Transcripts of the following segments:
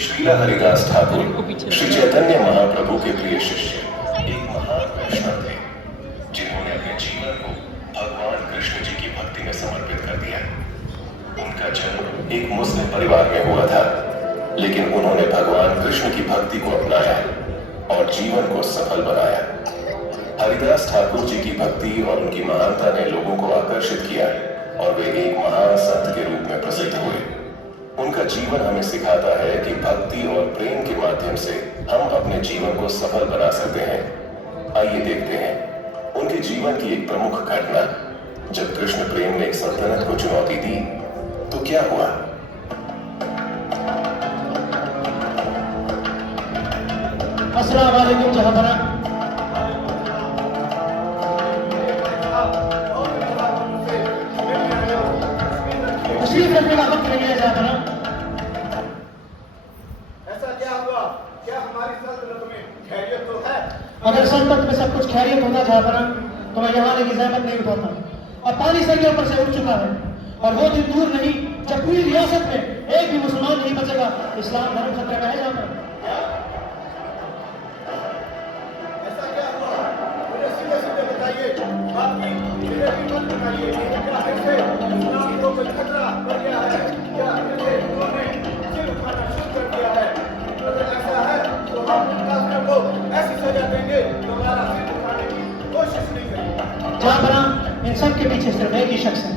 श्रीला हरिदास ठाकुर श्री चैतन्य महाप्रभु के प्रिय शिष्य, एक महान वैष्णव थे जिन्होंने अपने जीवन को भगवान कृष्ण जी की भक्ति में समर्पित कर दिया। उनका जन्म एक मुस्लिम परिवार में हुआ था, लेकिन उन्होंने भगवान कृष्ण की भक्ति को अपनाया और जीवन को सफल बनाया। हरिदास ठाकुर जी की भक्ति और उनकी महानता ने लोगों को आकर्षित किया और वे एक महान संत के रूप में प्रसिद्ध हुए। उनका जीवन हमें सिखाता है कि भक्ति और प्रेम के माध्यम से हम अपने जीवन को सफल बना सकते हैं। आइए देखते हैं उनके जीवन की एक प्रमुख घटना। जब कृष्ण प्रेम ने एक सल्तनत को चुनौती दी तो क्या हुआ? अस्सलाम वालेकुम जहाबरा। तशरीफ रखने का वक्त नहीं है जहाबरा। ऐसा क्या हुआ? क्या हमारी सल्तनत में खैरियत तो है? अगर सल्तनत में सब कुछ खैरियत होता जहाबरा तो मैं यहाँ आने की जहमत नहीं उठाता। और पानी सर के ऊपर से उठ चुका है और वो दिन दूर नहीं जब पूरी रियासत में एक भी मुसलमान नहीं बचेगा। इस्लाम धर्म खतरे में है जहाबरा। ऐसा क्या हुआ? मुझे सीधे सीधे बताइए। बाकी मुझे भी मत बताइए। क्या ऐसे इस्लाम को कोई खतरा पड़ गया है? क्या ऐसे उन्होंने सिर उठाना शुरू कर दिया है? अगर ऐसा है तो हम उन काफिरों को ऐसी सजा देंगे जो हमारा सिर उठाने की कोशिश नहीं करेंगे। जहाबरा इन सब के पीछे सिर्फ एक ही शख्स है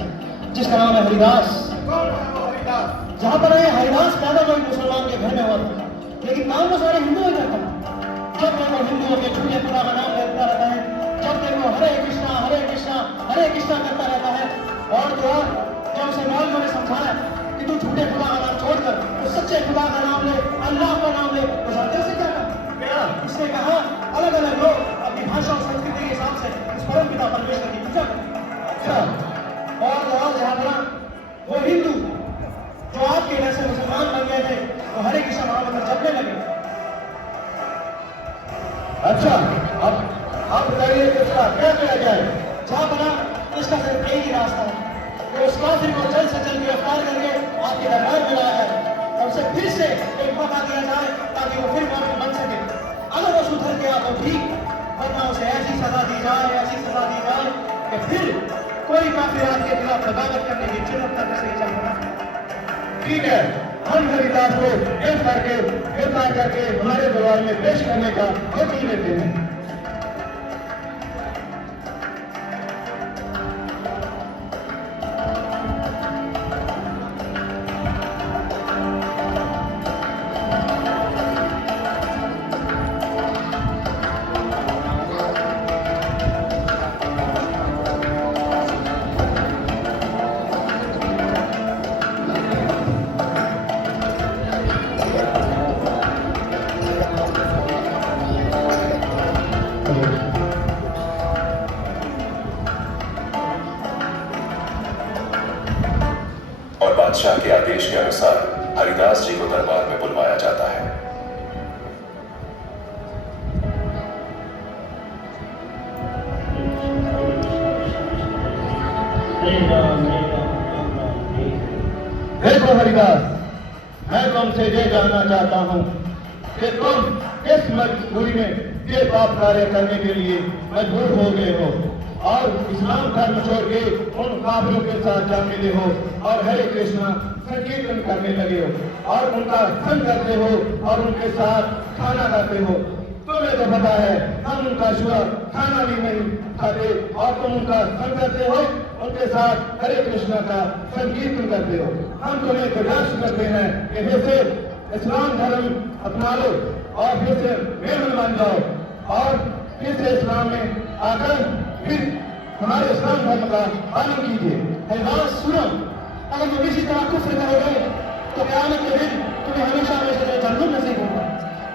जिसका नाम है हरिदास। कौन है वो हरिदास? जहाँ पर ये हरिदास पैदा कोई मुसलमान के घर में हुआ था, लेकिन काम वो सारे हिंदुओं का था। जब देखो हिंदुओं के झूठे खुदा का नाम लेता रहता है, जब देखो हरे कृष्णा हरे कृष्णा हरे कृष्णा करता रहता है। और तो जब उसे मौलवियों ने समझाया कि तू झूठे खुदा का नाम छोड़कर तो सच्चे खुदा का नाम ले, अल्लाह का नाम ले, तो जानते से क्या कहा? उसने कहा अलग अलग लोग अपनी भाषा और संस्कृति के हिसाब से इस परम पिता परमेश्वर की पूजा करें। अच्छा, और जहां वो हिंदू जो आपके वैसे मुसलमान बन गए थे वो हरे कृष्ण महामंत्र जपने लगे। अच्छा, अब बताइए इसका क्या किया जाए? जहां बना इसका सिर्फ एक ही रास्ता है कि उस काफिर को जल्द से जल्द गिरफ्तार करके आपके दरबार में लाया जाए और उसे फिर से एक मौका दिया जाए ताकि वो फिर मोमिन बन सके। अगर वो सुधर गया तो ठीक, वरना उसे ऐसी सजा दी जाए कि फिर कोई काफिर आपके खिलाफ बगावत करने की जुर्रत तक से चल रहा है। ठीक है, हम हरिदास को गिरफ्तार करके हमारे दरबार में पेश करने का हुक्म देते हैं। और बादशाह के आदेश के अनुसार हरिदास जी को दरबार में बुलवाया जाता है। देखो हरिदास, मैं तुमसे ये जानना चाहता हूँ कि तुम किस मजबूरी में ये पाप कार्य करने के लिए मजबूर हो गए हो और इस्लाम धर्म छोड़ के उन काफिरों के साथ जा मिले हो और हरे कृष्णा संकीर्तन करने लगे हो और उनका संग करते हो और उनके साथ खाना खाते हो। तुम्हें तो पता है हम उनका शुआ खाना भी नहीं खाते और तुम उनका संग करते हो, उनके साथ हरे कृष्णा का संकीर्तन करते हो। हम तुम्हें प्रयास करते हैं कि फिर से इस्लाम धर्म अपना लो और फिर से मेहमान बन जाओ और फिर से इस्लाम में आकर फिर हमारे इस्लाम धर्म का पालन कीजिए। हरिदास सुनो, अगर तुम इसी तरह कुफ्र करोगे तो क़यामत के दिन तुम्हें हमेशा हमेशा जन्नत नसीब होगा।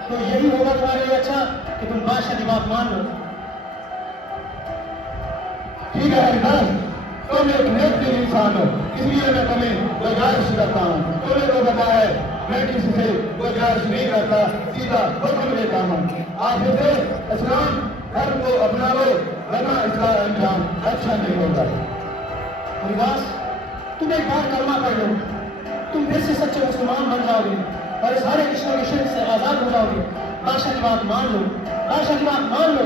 तो यही होगा तुम्हारे लिए अच्छा कि तुम बादशाह की बात मान लो। ठीक है हरिदास, तुम एक नेक दिल इंसान हो, इसलिए मैं तुम्हें गुजारिश करता हूँ। तुम्हें तो पता है मैं किसी से गुजारिश नहीं करता, सीधा हुक्म देता हूँ। आप इसे इस्लाम धर्म को अपना लो, वरना इसका अंजाम अच्छा नहीं होगा। हरिदास, तुम एक बार कलमा पढ़ लो, तुम फिर से सच्चे मुसलमान बन जाओगे और सारे सारे कृष्ण के शिल्प से आजाद हो जाओगे, बादशाह की बात मान लो, बादशाह की बात मान लो,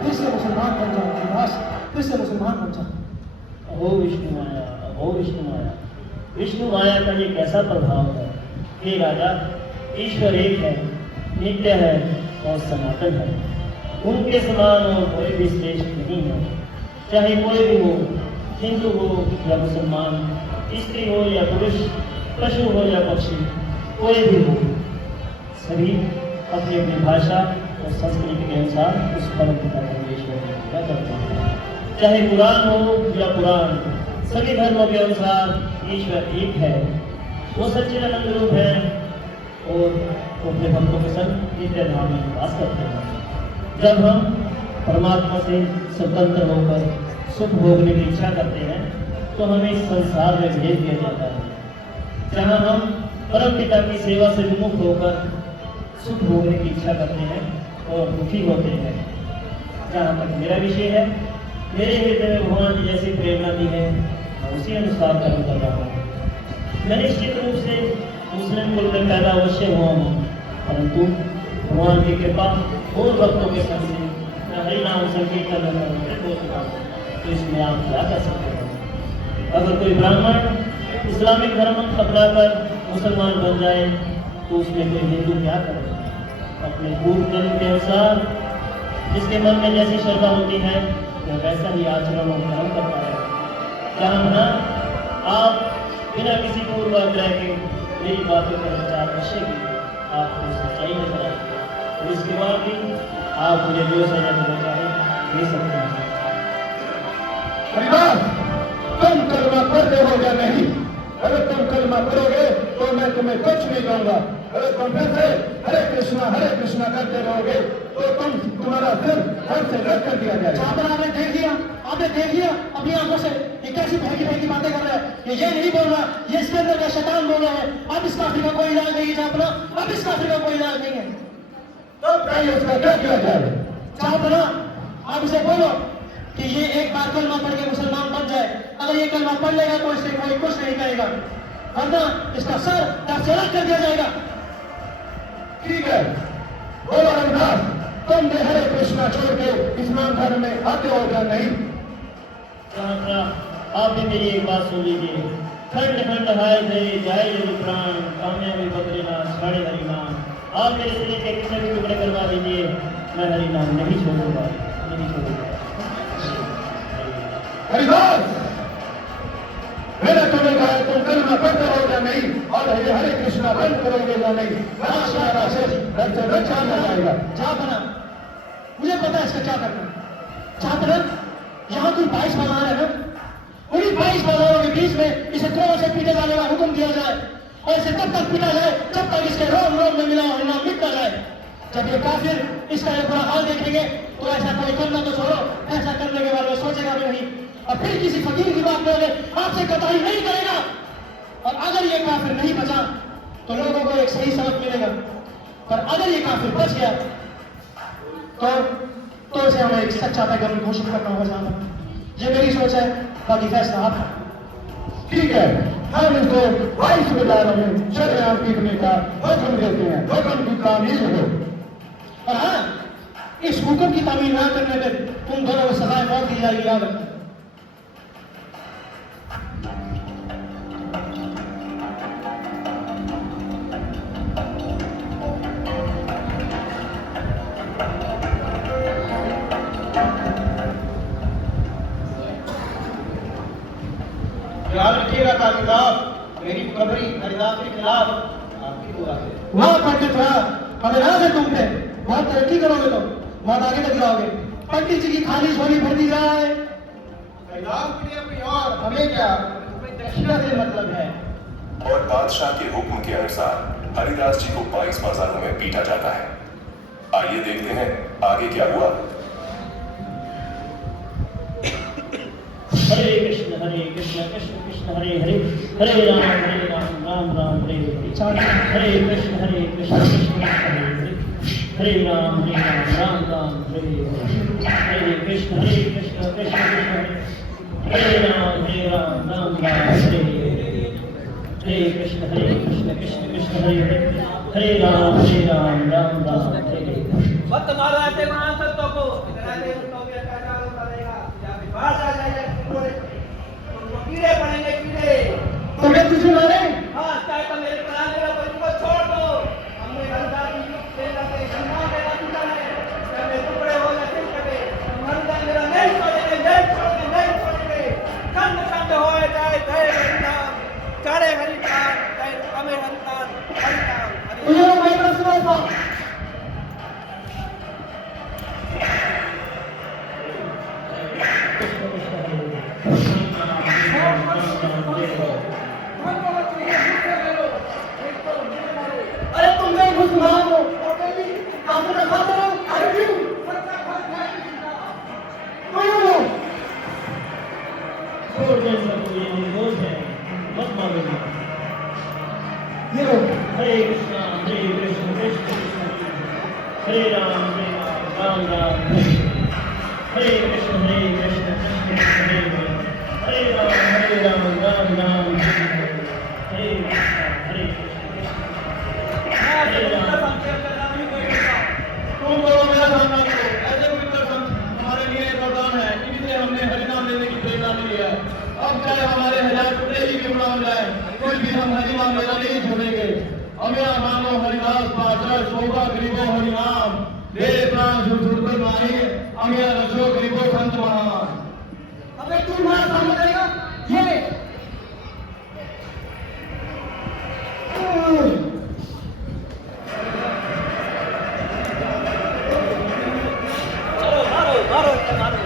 फिर से मुसलमान बन जाओ, बस फिर से मुसलमान बन जाओ। अहो विष्णु माया, अहो विष्णु माया, विष्णु माया का ये कैसा प्रभाव है। हे राजा, ईश्वर एक है, नित्य है और सनातन है, उनके समान और कोई भी श्रेष्ठ नहीं है। चाहे कोई भी हो, हिंदू हो या मुसलमान, स्त्री हो या पुरुष, पशु हो या पक्षी, कोई भी हो, सभी अपनी अपनी भाषा और संस्कृति के अनुसार उस परम पिता परमेश्वर की पूजा करते हैं। चाहे कुरान हो या पुराण, सभी धर्मों के अनुसार ईश्वर एक है, वो सच्चिदानंद रूप है और वो अपने भक्तों के संग नित्य धाम में निवास करते हैं। जब हम परमात्मा से स्वतंत्र होकर सुख भोगने की इच्छा करते हैं तो हमें इस संसार में भेज दिया जाता है, जहाँ हम परम पिता की सेवा से विमुख होकर सुख भोगने की इच्छा करते हैं और दुखी होते हैं। जहाँ तक मेरा विषय है, मेरे हृदय में भगवान की जैसी प्रेरणा दी है, मैं उसी अनुसार कर्म कर रहा हूँ। मैं निश्चित रूप से मुस्लिम कुल में पैदा अवश्य हुआ हूँ, परंतु भगवान की कृपा और भक्तों के संग से मैं हरि नाम संकीर्तन हो चुका हूँ, तो इसमें आप क्या कर सकते हो। अगर कोई ब्राह्मण इस्लामिक धर्म अपनाकर मुसलमान बन जाए तो उसमें कोई हिंदू क्या करे। अपने पूर्व जन्म के अनुसार जिसके मन में जैसी श्रद्धा होती है वह वैसा ही आचरण और कर्म करता है। जहाँ आप बिना किसी पूर्वाग्रह के मेरी बातों पर विचार करेंगे, आपको सच्चाई नजर आएगी और इसके बाद भी आप मुझे जो सजा देना चाहें दे सकते हैं। हरिदास, तुम कलमा पढ़ते हो या नहीं? अगर तुम कलमा पढ़ोगे तो मैं तुम्हें कुछ नहीं कहूंगा। अगर तुम फिर से हरे कृष्णा करते रहोगे तो तुम्हारा सिर घर से रख कर दिया जाएगा। आपने देख लिया, आपने देख लिया अपनी आंखों से, ये कैसी बहकी बहकी बातें कर रहा है। ये नहीं बोल रहा, ये इसके अंदर का शैतान बोल रहा है। अब इस काफिर का कोई इलाज नहीं है, अब इस काफिर का कोई इलाज नहीं है। तो चाहिए उसका क्या किया जाए? चाहना आप इसे बोलो कि ये एक बार कलमा पढ़ के मुसलमान बन जाए। अगर ये कलमा पढ़ लेगा तो इससे कोई कुछ नहीं कहेगा, वरना इसका सर दर से अलग कर दिया जाएगा। ठीक है, बोलो हरिदास, तुमने हरे कृष्णा छोड़ के इस्लाम धर्म में आते हो या नहीं? आप भी मेरी एक बात सुन लीजिए। खंड खंड हाय थे जाए जो प्राण, कामयाबी बद्रीनाथ छाड़े हरि नाम। आप मेरे शरीर के किसी भी टुकड़े करवा दीजिए, मैं हरि नाम नहीं छोड़ूंगा, नहीं छोड़ूंगा। हरिदास, मैंने तुम्हें कहा तुम कलमा पढ़ते हो या नहीं और हरे कृष्णा बंद करोगे या नहीं? जाएगा। जा बना, मुझे पता है इसका क्या करना है। छात्र यहाँ कोई 22 बाजार है ना, उन्हीं 22 बाजारों के बीच में इसे क्रोध से पीटे जाने का हुक्म दिया जाए और इसे तब तक पीटा जाए जब तक इसके रोम रोम में मिला हुआ नाम मिट ना जाए। जब ये काफिर इसका ये बुरा हाल देखेंगे तो ऐसा कोई करना तो छोड़ो, ऐसा करने के बाद वो सोचेगा भी नहीं और फिर किसी फकीर की बात करोगे आपसे कताई नहीं करेगा। और अगर ये काफिर नहीं बचा तो लोगों को एक सही सबक मिलेगा, पर अगर ये काफिर बच गया तो इसे हमें एक सच्चा पैगंबर घोषित करना होगा। जहाँ ये मेरी सोच है, बाकी फैसला आपका। ठीक है, हम इनको 22 बाजारों में शरेआम पीटने का हुक्म देते हैं, हुक्म की तामील हो। और हाँ, इस हुक्म की तामील ना करने पर तुम दोनों को सजाए मौत दी जाएगी, याद रखना। याद रखिएगा काजी साहब, मेरी खबरी हरिदास के खिलाफ आपकी दुआ है। वहां पंडित रहा, हमें राज है तुम पे, बहुत तरक्की करोगे तो बहुत आगे तक जाओगे। पंडित जी की खाली झोली भर दी रहा है। हरिदास के लिए कोई और, हमें क्या, हमें दक्षिणा से मतलब है। और बादशाह के हुक्म के अनुसार हरिदास जी को 22 बाजारों में पीटा जाता है। आइए देखते हैं आगे क्या हुआ। हरे कृष्ण कृष्ण कृष्ण हरे हरे, हरे राम राम राम हरे हरे। हरे कृष्ण कृष्ण कृष्ण हरे हरे, हरे राम राम राम हरे हरे। हरे कृष्ण कृष्ण कृष्ण हरे राम राम राम हरे हरे। हरे कृष्ण कृष्ण कृष्ण हरे हरे, हरे राम राम राम हरे मत मारो ऐसे महान संतों को, अगर ऐसे संतों पे अत्याचार होता रहेगा, या फिर बाहर आ जाएगा, तुमको कीड़े पड़ेंगे, कीड़े। तो मैं तुझे मारे? हाँ, चाहे तो मेरे कराने का पर इनको छोड़ दो। हमने हरदा की सेना से सम्मान देना सीखा है, चाहे मेरे टुकड़े हो या सिर कटे, हरदा मेरा नहीं छोड़ेंगे, नहीं छोड़ेंगे, नहीं छोड़ेंगे। खंड खंड हो जाए जय हरिनाम, चारे हरिनाम, जय अमे हरिनाम, हरिनाम, तुझे हरिनाम। मैं तो सुना था। अरे तुम गए मुसलमान हो, आपको रखा करो, अरे क्यों? क्यों हो? छोड़ दे सब, ये निर्दोष है, मत मारो। ये लो। हरे कृष्ण कृष्ण कृष्ण हरे राम राम राम हरे कृष्ण कृष्ण कृष्ण हरे राम राम राम हरे कृष्ण हरे तुम लोगों मेरा सामना करो, ऐसे पवित्र संत हमारे लिए वरदान है, इनसे हमने हरिनाम लेने की प्रेरणा मिली है। अब चाहे हमारे 1000 टुकड़े ही क्यों ना हो जाए, कोई भी हम हरिनाम लेना नहीं छोड़ेंगे। अमेरा मानो हरिदास पाचर शोभा गरीबो हरिनाम, दे प्राण सुर माही, अमेरा रचो गरीबो संत महान। अबे तू हमारा सामने करेगा? ये चलो मारो मारो मारो।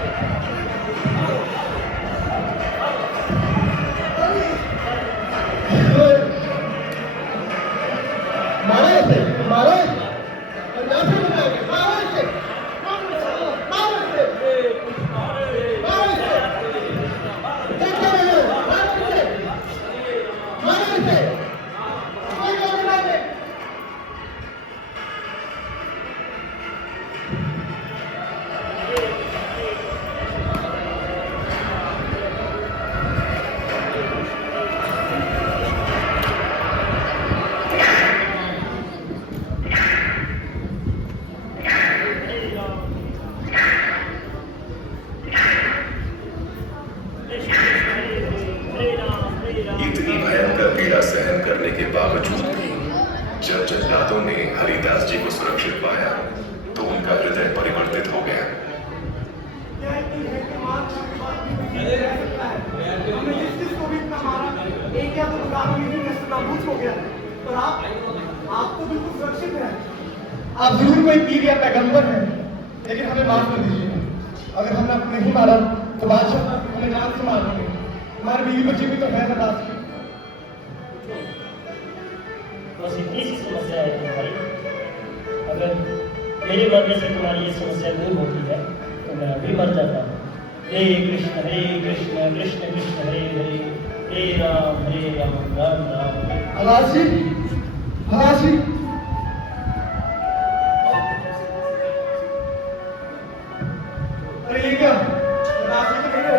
मारो इसे, मारो इसे। और यहाँ से बनाओगे, मारो इसे। मारो इसे, मारो इसे। देखते रहो, मारो इसे। मारो इसे। कोई लोग बनाओगे। इतनी भयंकर पीड़ा सहन करने के बावजूद भी जब जल्लादों ने हरिदास जी को सुरक्षित पाया तो उनका हृदय परिवर्तित हो गया। हमने जिस जिस को भी इतना मारा, एक या दो गालों में भी नस्ताबूत हो गया, पर आप तो बिल्कुल सुरक्षित हैं। आप जरूर कोई पीर या पैगंबर हैं, लेकिन हमें माफ कर दीजिए। अगर हमने आपको नहीं मारा तो बादशाह हमें जान से मार देंगे। हमारे बीवी बच्चे भी तो है ना दास की। बस इतनी सी समस्या है तुम्हारी। अगर मेरे मरने से तुम्हारी ये समस्या दूर होती है तो मैं अभी मर जाता हूँ। हे कृष्ण कृष्ण कृष्ण हरे हरे, हे राम राम राम। अलासी, अलासी। अरे ये क्या? अलासी तो नहीं है।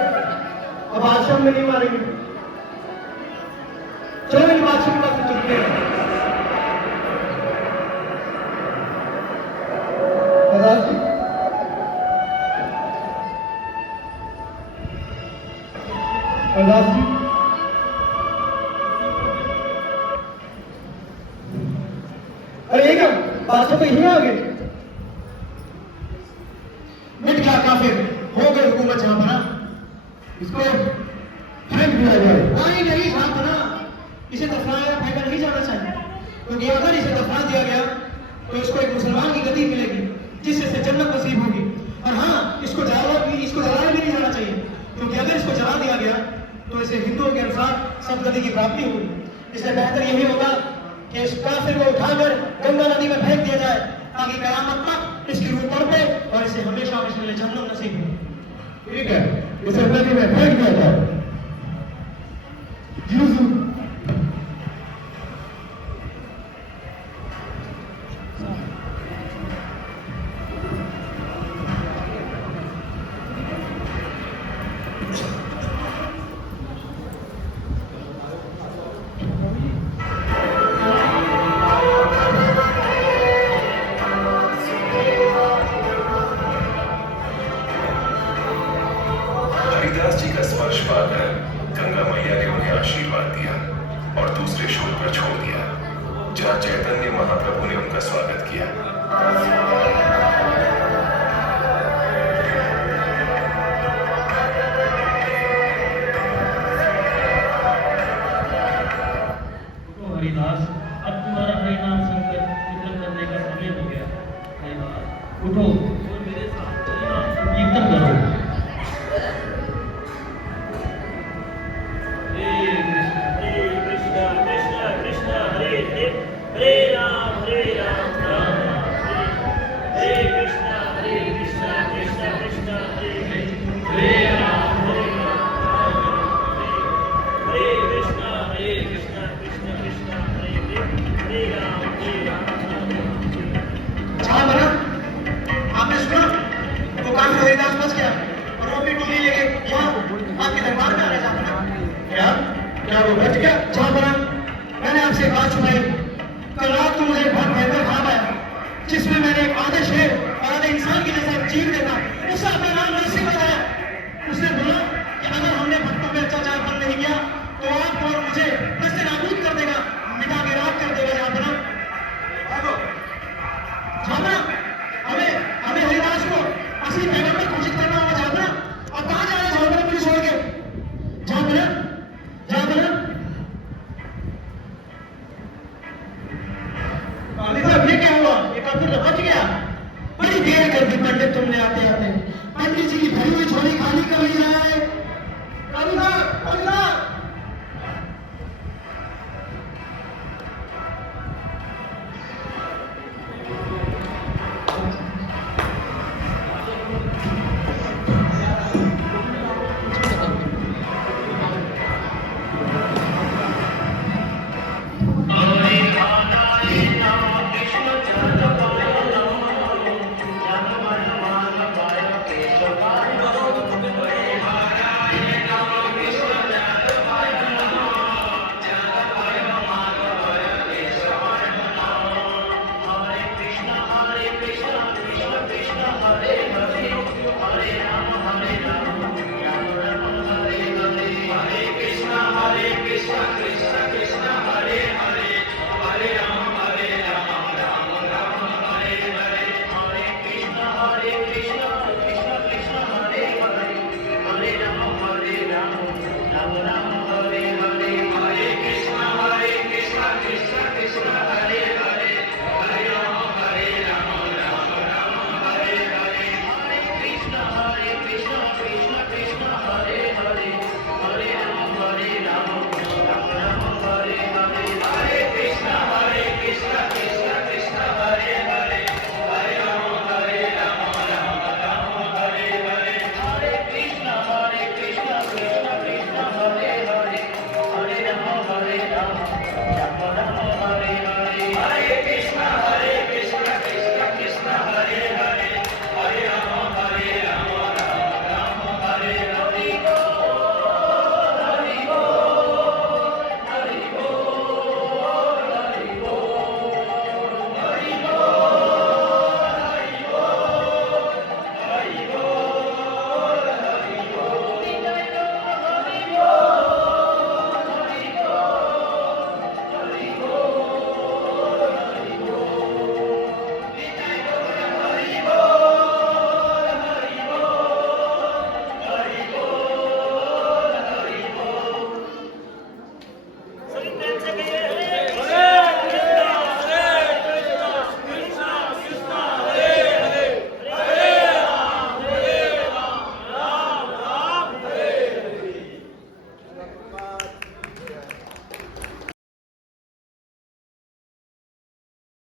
अब बादशाह में नहीं मारेंगे। चलो मेरे बादशाह के पास से चलते हैं। अलासी। अलासी। अरे ये क्या? बादशाह तो यहीं आ गए। मिट गया काफिर, हो गई हुकूमत जहां पर ना, इसको फेंक दिया जाए। नहीं नहीं जहां पर ना, इसे दफनाया फेंका नहीं जाना चाहिए, क्योंकि अगर इसे दफना दिया गया तो इसको एक मुसलमान की गति मिलेगी जिससे इसे जन्नत नसीब होगी। और हाँ, इसको जलाया भी नहीं जाना चाहिए, क्योंकि अगर इसको जला दिया गया तो इसे हिंदुओं के अनुसार सदगति की प्राप्ति होगी। इसलिए बेहतर यही होगा कि इस काफिर को उठाकर गंगा नदी में फेंक दिया जाए, ताकि कयामत तक इसकी रूह तड़पे और इसे हमेशा हमेशा लिए जन्नत नसीब हो। ठीक है, इसे नदी में फेंक दिया जाए। यूसुफ जहां चैतन्य महाप्रभु ने उनका स्वागत किया। हरिदास, अब तुम्हारा हरिनाम संकीर्तन करने का समय हो गया। हरिदास उठो और मेरे साथ हरिनाम संकीर्तन करो। हरे कृष्णा कृष्णा कृष्णा हरे हरे, हरे राम राम राम हरे कृष्णा कृष्णा कृष्णा हरे हरे, हरे राम राम हरे कृष्णा कृष्णा कृष्णा हरे हरे, हरे राम जहाँ बना आपने सुना वो काफी हरिदास बच गया और वो अपनी टोली लेके यहाँ आपके दरबार में आ रहे जहाँ बना। क्या वो बच गया? जहाँ बना मैंने आपसे बात सुनाई, कल रात को मुझे एक बहुत भयंकर ख्वाब आया जिसमें मैंने एक आधे शेर और आधे इंसान के जैसा जीव देखा। उसने अपना नाम नरसिंह बताया। उसने बोला कि अगर हमने भक्तों पे अत्याचार बंद नहीं किया तो आपको और मुझे नस्ल नाबूद कर देगा, मिटा के राख कर देगा। जहाँ बना हमें हरिदास को असली पैगंबर घोषित करना होगा। जहाँ बना और कहाँ जा रहे हैं? जहाँ बना मुझे छोड़ के जहाँ बना साहब ये क्या हुआ? ये काफी बच गया। बड़ी देर कर दी पंडित तुमने आते आते। पंडित जी की भरी हुई झोली खाली कर ली जाए।